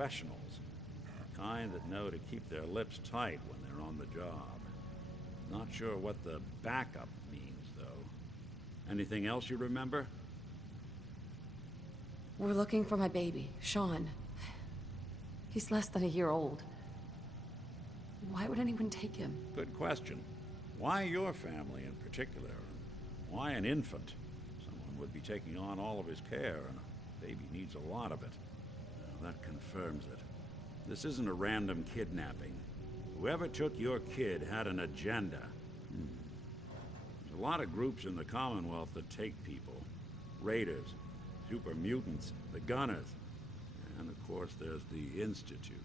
professionals. The kind that know to keep their lips tight when they're on the job. Not sure what the backup means, though. Anything else you remember? We're looking for my baby, Sean. He's less than a year old. Why would anyone take him? Good question. Why your family in particular? Why an infant? Someone would be taking on all of his care, and a baby needs a lot of it. Well, that confirms it. This isn't a random kidnapping. Whoever took your kid had an agenda. There's a lot of groups in the Commonwealth that take people. Raiders, super mutants, the Gunners, and of course there's the Institute.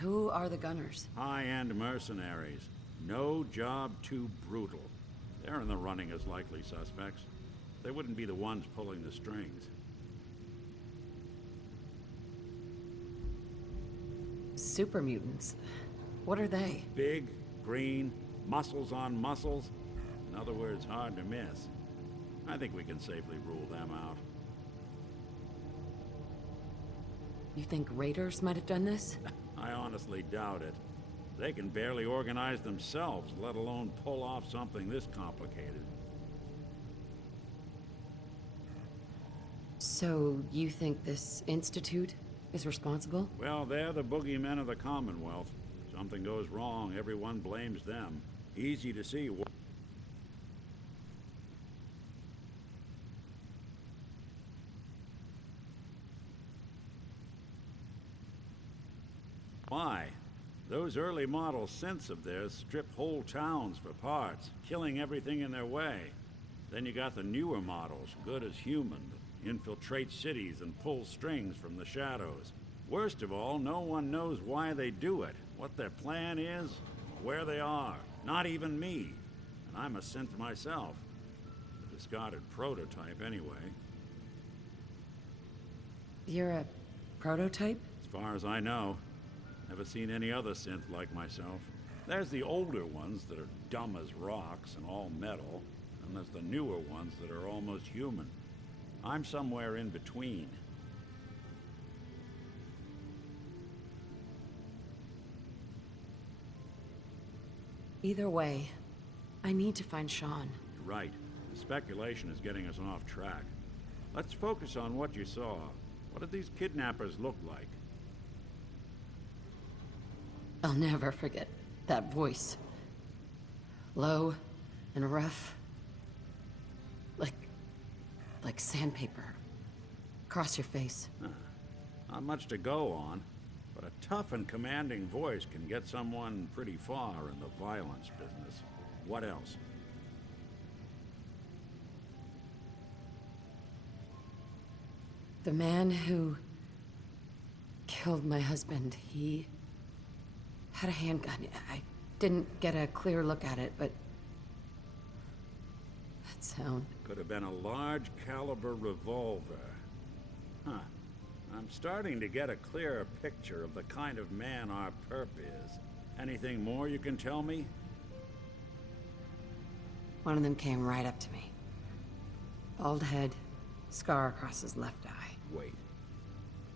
Who are the Gunners? High-end mercenaries. No job too brutal. They're in the running as likely suspects. They wouldn't be the ones pulling the strings. Super mutants. What are they? Big, green, muscles on muscles. In other words, hard to miss. I think we can safely rule them out. You think raiders might have done this? I honestly doubt it. They can barely organize themselves, let alone pull off something this complicated. So, you think this institute is responsible? Well, they're the boogeymen of the Commonwealth. Something goes wrong, everyone blames them. Easy to see. Why? Those early model synths of theirs strip whole towns for parts, killing everything in their way. Then you got the newer models, good as human, that infiltrate cities and pull strings from the shadows. Worst of all, no one knows why they do it, what their plan is, where they are. Not even me. And I'm a synth myself. A discarded prototype anyway. You're a prototype? As far as I know. Never seen any other synth like myself. There's the older ones that are dumb as rocks and all metal, and there's the newer ones that are almost human. I'm somewhere in between. Either way, I need to find Sean. You're right. The speculation is getting us off track. Let's focus on what you saw. What did these kidnappers look like? I'll never forget that voice. Low and rough. Like sandpaper. Across your face. Not much to go on, but a tough and commanding voice can get someone pretty far in the violence business. What else? The man who killed my husband, he had a handgun. I didn't get a clear look at it, but that sound. Could have been a large caliber revolver. Huh. I'm starting to get a clearer picture of the kind of man our perp is. Anything more you can tell me? One of them came right up to me. Bald head, scar across his left eye. Wait.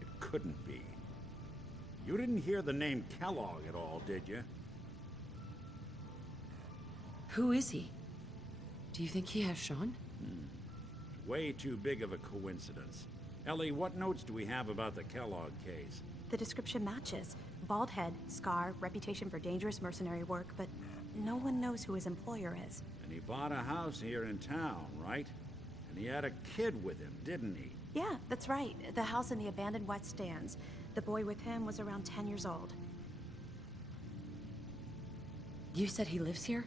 It couldn't be. You didn't hear the name Kellogg at all, did you? Who is he? Do you think he has Sean? Way too big of a coincidence. Ellie, what notes do we have about the Kellogg case? The description matches. Bald head, scar, reputation for dangerous mercenary work, but no one knows who his employer is. And he bought a house here in town, right? And he had a kid with him, didn't he? Yeah, that's right. The house in the abandoned West Stands. The boy with him was around 10 years old. You said he lives here?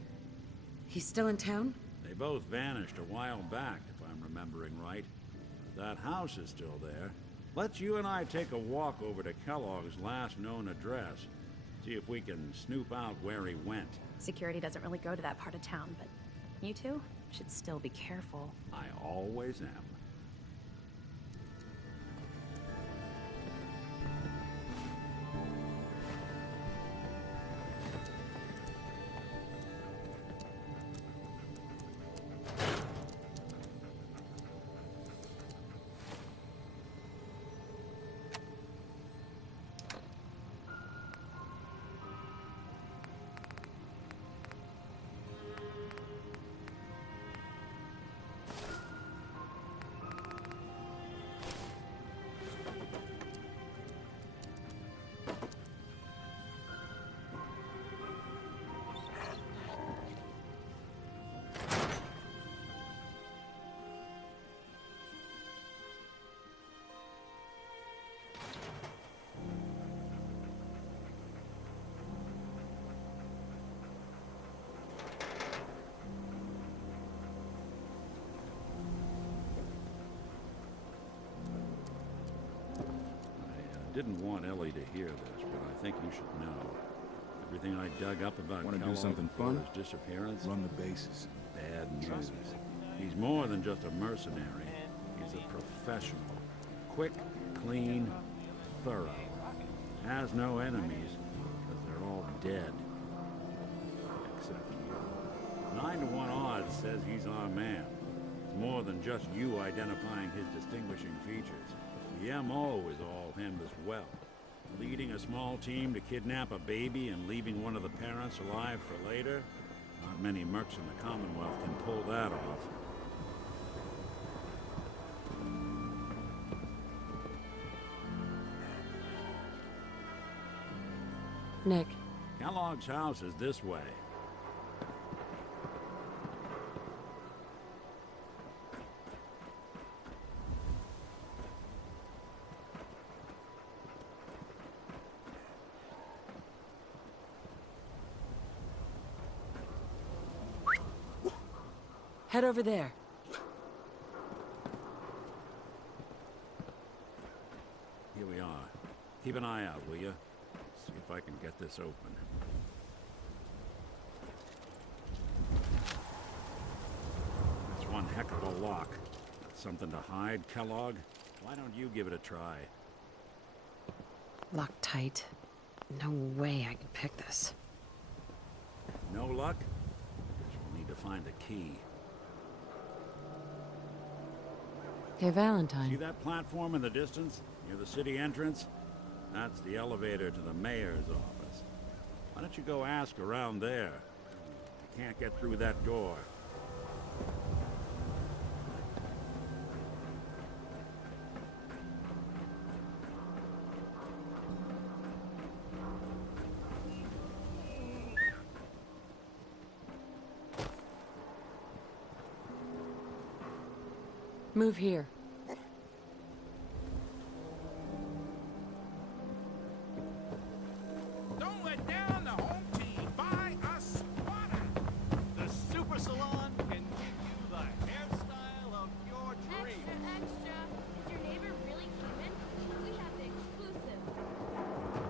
He's still in town? They both vanished a while back, if I'm remembering right. But that house is still there. Let's you and I take a walk over to Kellogg's last known address. See if we can snoop out where he went. Security doesn't really go to that part of town, but you two should still be careful. I always am. Didn't want Ellie to hear this, but I think you should know. Everything I dug up about Want to do Kellogg something before fun? his disappearance, Run the bases. bad news. He's more than just a mercenary. He's a professional. Quick, clean, thorough. Has no enemies, because they're all dead. Except you. 9 to 1 odds says he's our man. It's more than just you identifying his distinguishing features. The M.O. is all him as well. Leading a small team to kidnap a baby and leaving one of the parents alive for later? Not many mercs in the Commonwealth can pull that off. Nick, Kellogg's house is this way. head over there. Here we are. Keep an eye out, will you? See if I can get this open. That's one heck of a lock. Something to hide, Kellogg? Why don't you give it a try? Locked tight. No way I can pick this. No luck? Guess we'll need to find a key. Hey, See Valentine. that platform in the distance, near the city entrance? That's the elevator to the mayor's office. Why don't you go ask around there? You can't get through that door. Move here. Don't let down the home team. Buy a spotter. The Super Salon can give you the hairstyle of your dreams. Extra, extra. Is your neighbor really human? We have the exclusive.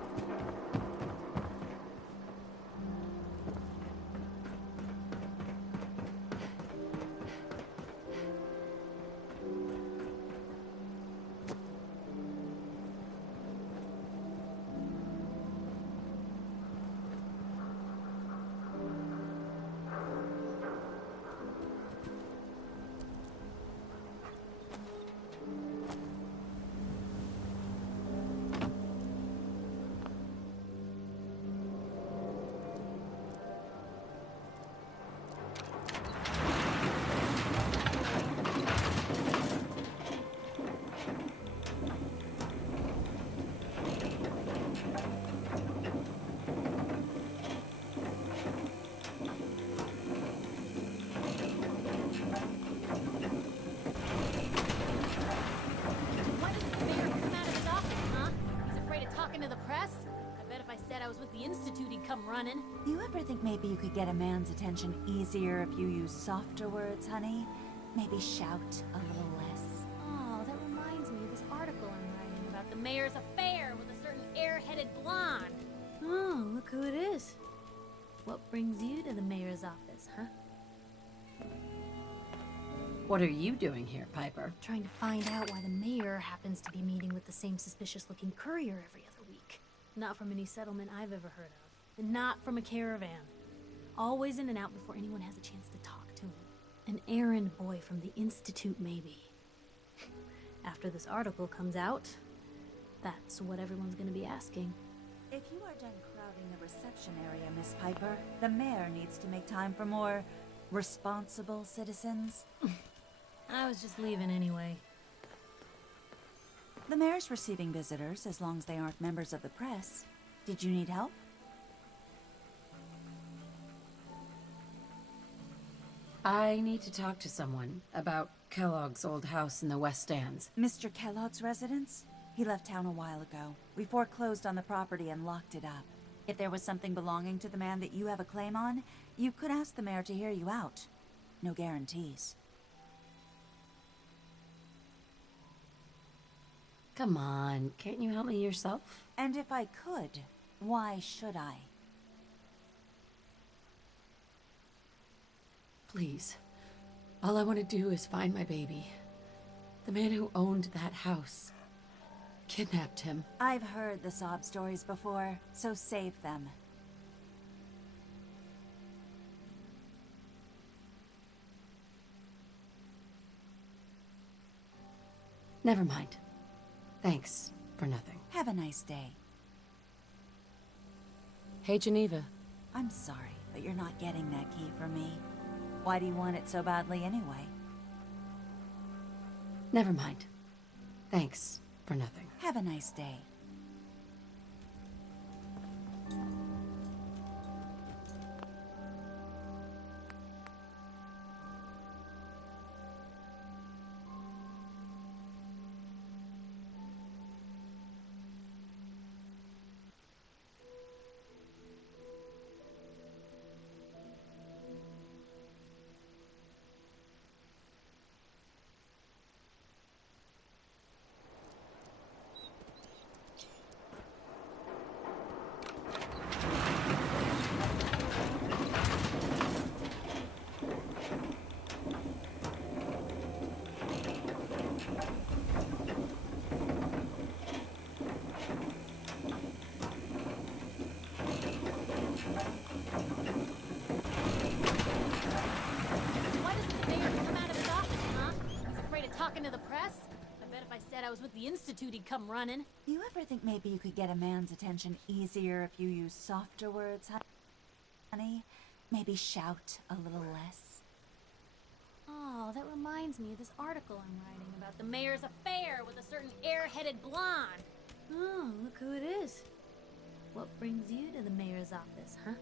Why doesn't the mayor come out of his office, huh? He's afraid of talking to the press? I bet if I said I was with the Institute, he'd come running. Do you ever think maybe you could get a man's attention easier if you use softer words, honey? Maybe shout a little less. Oh, that reminds me of this article I'm writing about the mayor's affair with a certain airheaded blonde. Oh, look who it is. What brings you to the mayor's office, huh? What are you doing here, Piper? Trying to find out why the mayor happens to be meeting with the same suspicious-looking courier every other week. Not from any settlement I've ever heard of. And not from a caravan. Always in and out before anyone has a chance to talk to him. An errand boy from the Institute, maybe. After this article comes out, that's what everyone's gonna be asking. If you are done crowding the reception area, Miss Piper, the mayor needs to make time for more responsible citizens. I was just leaving anyway. The mayor's receiving visitors as long as they aren't members of the press. Did you need help? I need to talk to someone about Kellogg's old house in the West Stands. Mr. Kellogg's residence? He left town a while ago. We foreclosed on the property and locked it up. If there was something belonging to the man that you have a claim on, you could ask the mayor to hear you out. No guarantees. Come on, can't you help me yourself? And if I could, why should I? Please. All I want to do is find my baby. The man who owned that house kidnapped him. I've heard the sob stories before, so save them. Never mind. Thanks for nothing. Have a nice day. Hey, Geneva. I'm sorry, but you're not getting that key from me. Why do you want it so badly anyway? Never mind. Thanks for nothing. Have a nice day. Why doesn't the mayor come out of his office, huh? He's afraid of talking to the press? I bet if I said I was with the Institute, he'd come running. You ever think maybe you could get a man's attention easier if you use softer words, honey? Maybe shout a little less? Oh, that reminds me of this article I'm writing about the mayor's affair with a certain airheaded blonde. Oh, look who it is. What brings you to the mayor's office, huh?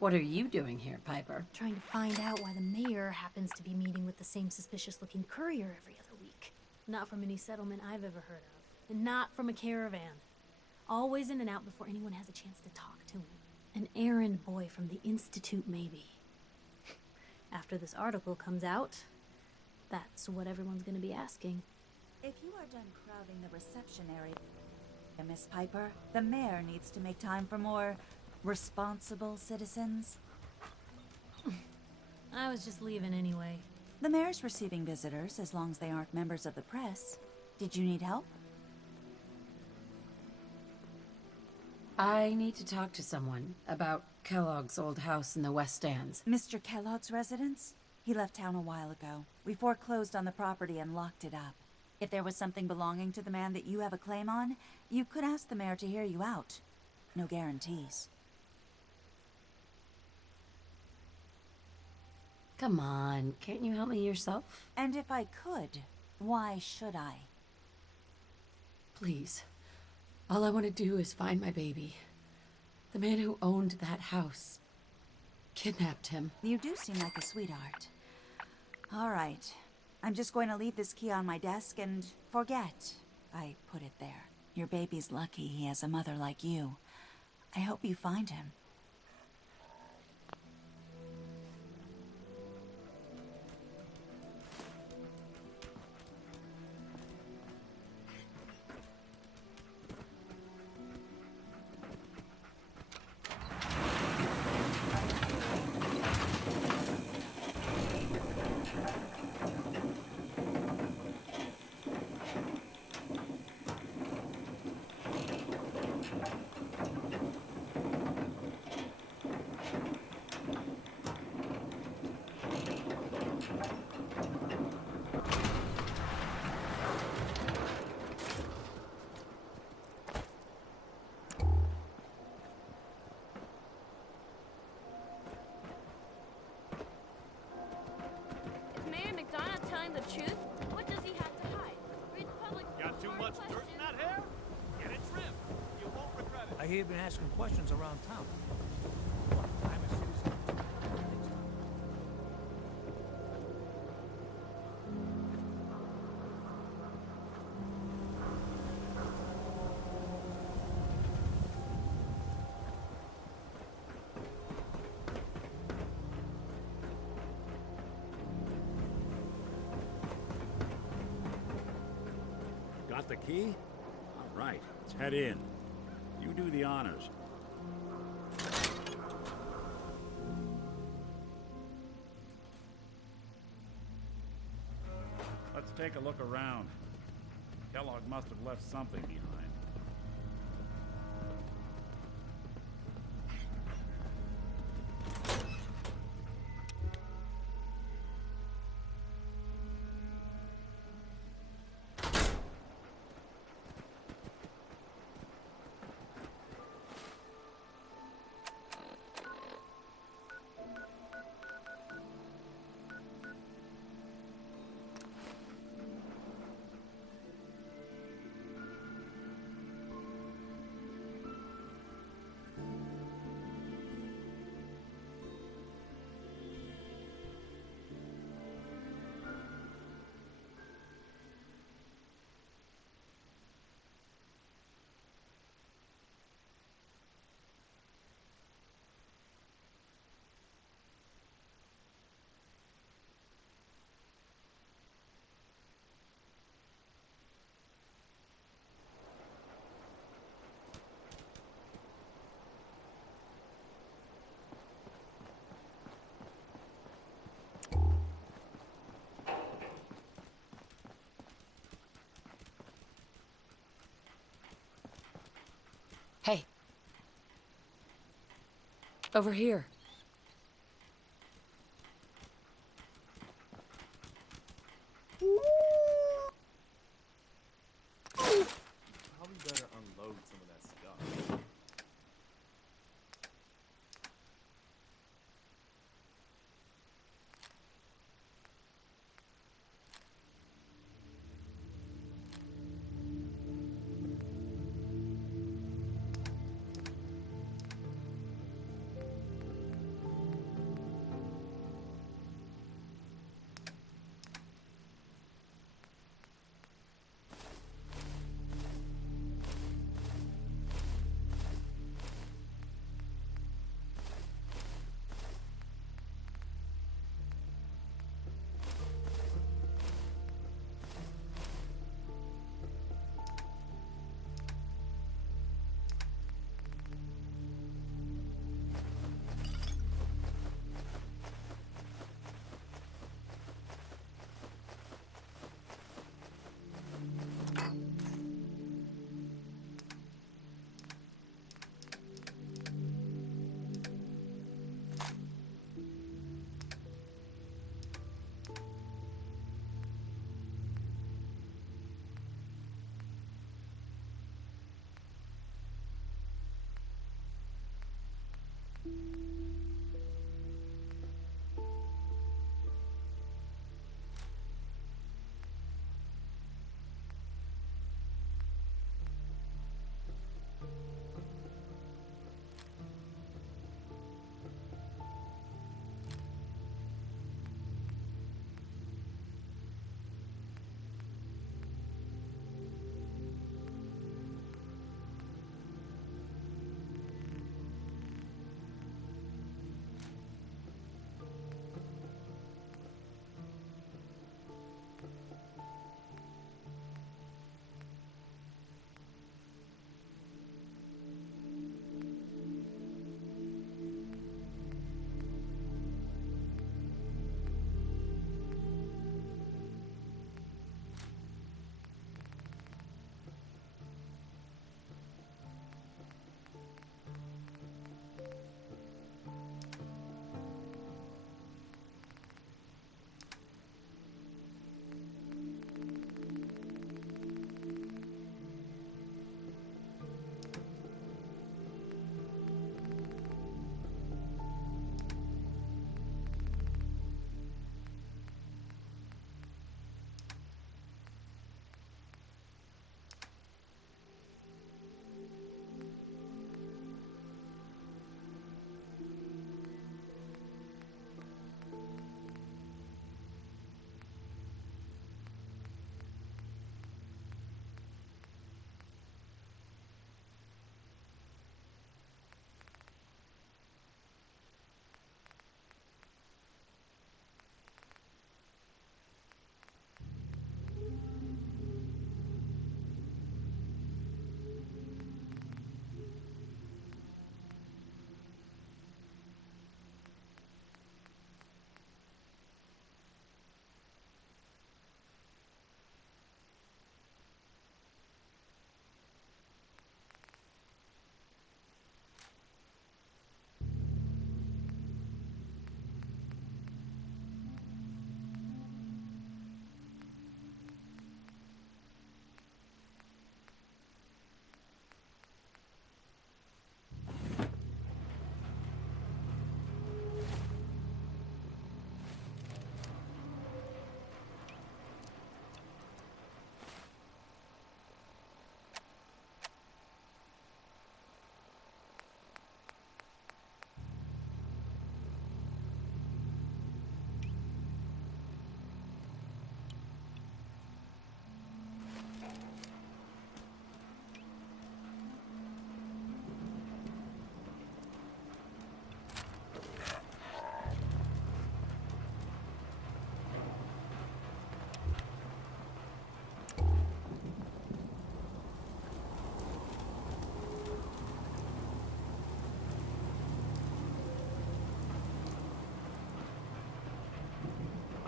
What are you doing here, Piper? Trying to find out why the mayor happens to be meeting with the same suspicious-looking courier every other week. Not from any settlement I've ever heard of. And not from a caravan. Always in and out before anyone has a chance to talk to him. An errand boy from the Institute, maybe. After this article comes out, that's what everyone's gonna be asking. If you are done crowding the reception area, Miss Piper, the mayor needs to make time for more responsible citizens. I was just leaving anyway. The mayor's receiving visitors as long as they aren't members of the press. Did you need help? I need to talk to someone about Kellogg's old house in the West Stands. Mr. Kellogg's residence? He left town a while ago. We foreclosed on the property and locked it up. If there was something belonging to the man that you have a claim on, you could ask the mayor to hear you out. No guarantees. Come on, can't you help me yourself? And if I could, why should I? Please. All I want to do is find my baby. The man who owned that house kidnapped him. You do seem like a sweetheart. All right. I'm just going to leave this key on my desk and forget I put it there. Your baby's lucky he has a mother like you. I hope you find him. Is Mayor McDonough telling the truth? What does he have to hide? Read the public. Got too much dirt in that hair? Get it trimmed. You won't regret it. I hear you've been asking questions around town. What, I'm a citizen? Got the key? All right, let's head in. You do the honors. Let's take a look around. Kellogg must have left something behind. Hey. Over here. Probably better unload some of that stuff.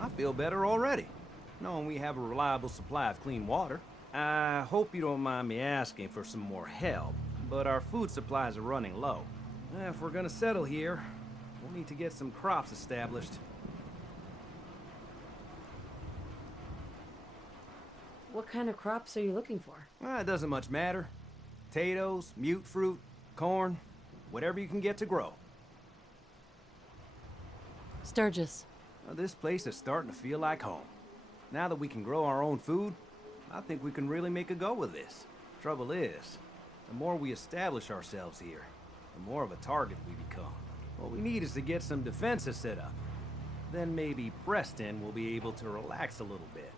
I feel better already, knowing we have a reliable supply of clean water. I hope you don't mind me asking for some more help, but our food supplies are running low. If we're gonna settle here, we'll need to get some crops established. What kind of crops are you looking for? It doesn't much matter. Potatoes, mute fruit, corn, whatever you can get to grow. Sturgis. This place is starting to feel like home. Now that we can grow our own food, I think we can really make a go with this. Trouble is, the more we establish ourselves here, the more of a target we become. What we need is to get some defenses set up. Then maybe Preston will be able to relax a little bit.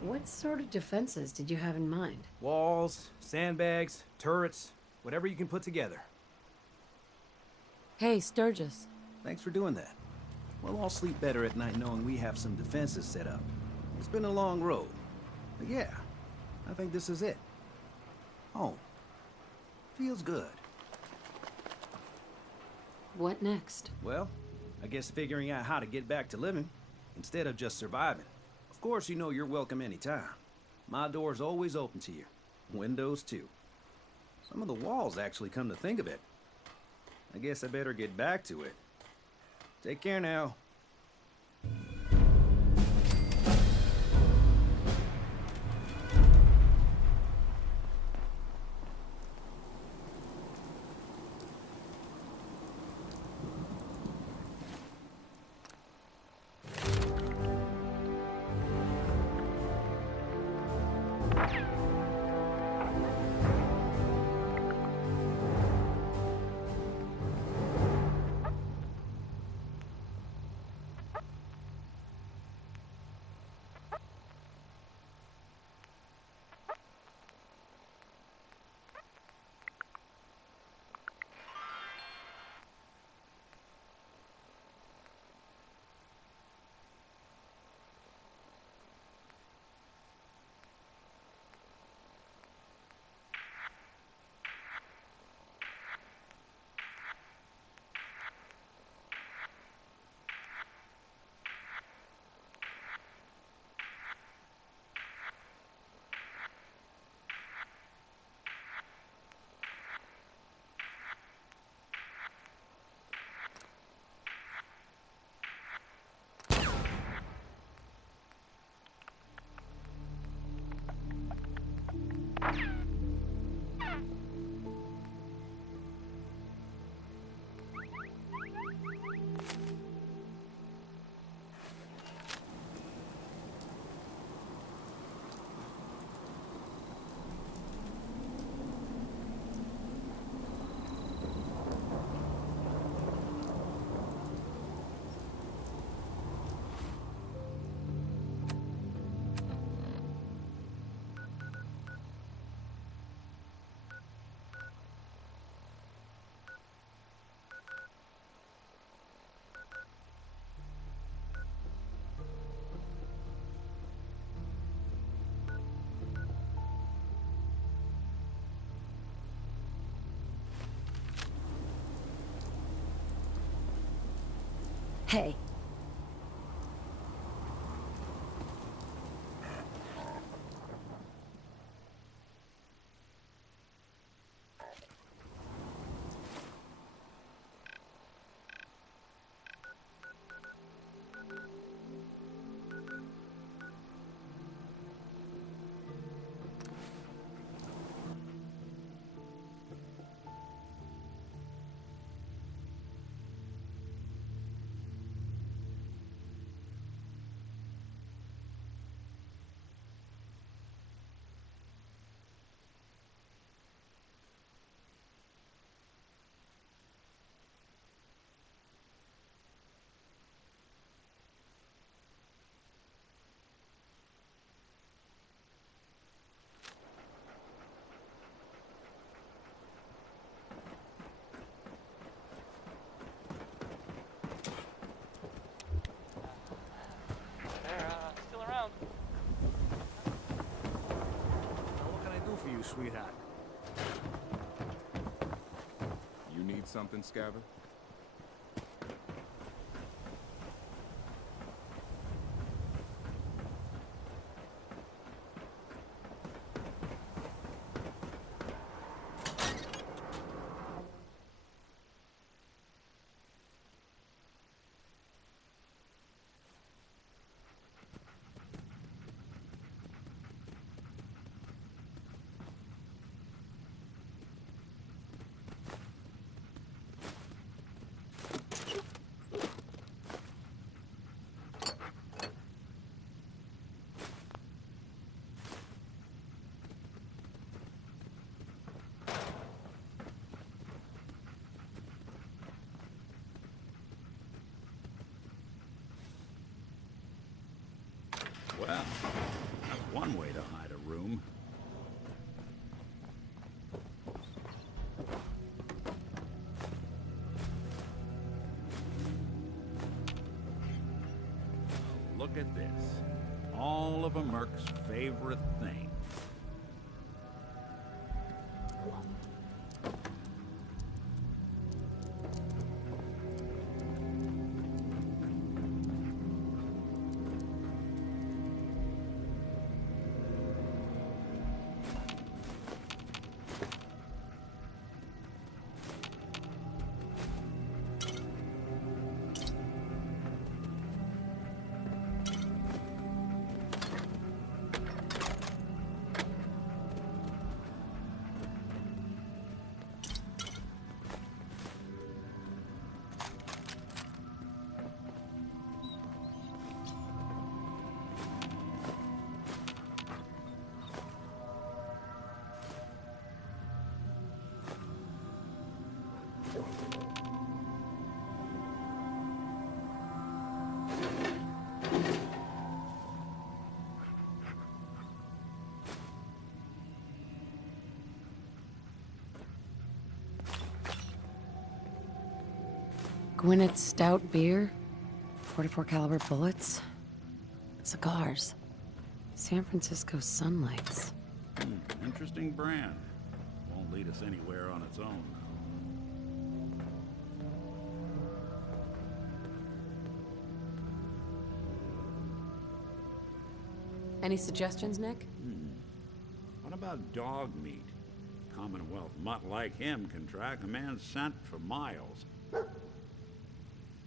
What sort of defenses did you have in mind? Walls, sandbags, turrets, whatever you can put together. Hey, Sturgis. Thanks for doing that. We'll all sleep better at night knowing we have some defenses set up. It's been a long road. But yeah, I think this is it. Home. Feels good. What next? Well, I guess figuring out how to get back to living, instead of just surviving. Of course, you know you're welcome anytime. My door's always open to you. Windows, too. Some of the walls, actually, come to think of it. I guess I better get back to it. Take care now. Hey. Still around. What can I do for you, sweetheart? You need something, Scabbard? Well, that's one way to hide a room. Look at this. All of a Merc's favorite thing. Gwinnett's stout beer, 44 caliber bullets, cigars, San Francisco sunlights. Interesting brand. Won't lead us anywhere on its own. Any suggestions, Nick? What about dog meat? Commonwealth mutt like him can track a man's scent for miles.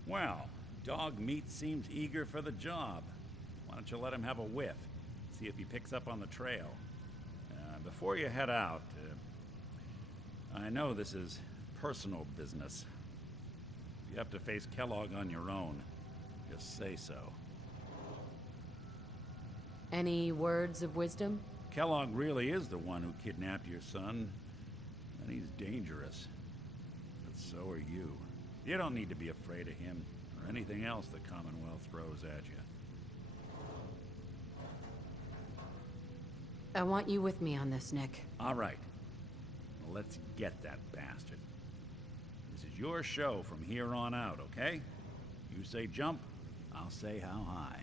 Well, dog meat seems eager for the job. Why don't you let him have a whiff? See if he picks up on the trail. Before you head out, I know this is personal business. If you have to face Kellogg on your own, just say so. Any words of wisdom? Kellogg really is the one who kidnapped your son, and he's dangerous. But so are you. You don't need to be afraid of him or anything else the Commonwealth throws at you. I want you with me on this, Nick. All right. Well, let's get that bastard. This is your show from here on out, okay? You say jump, I'll say how high.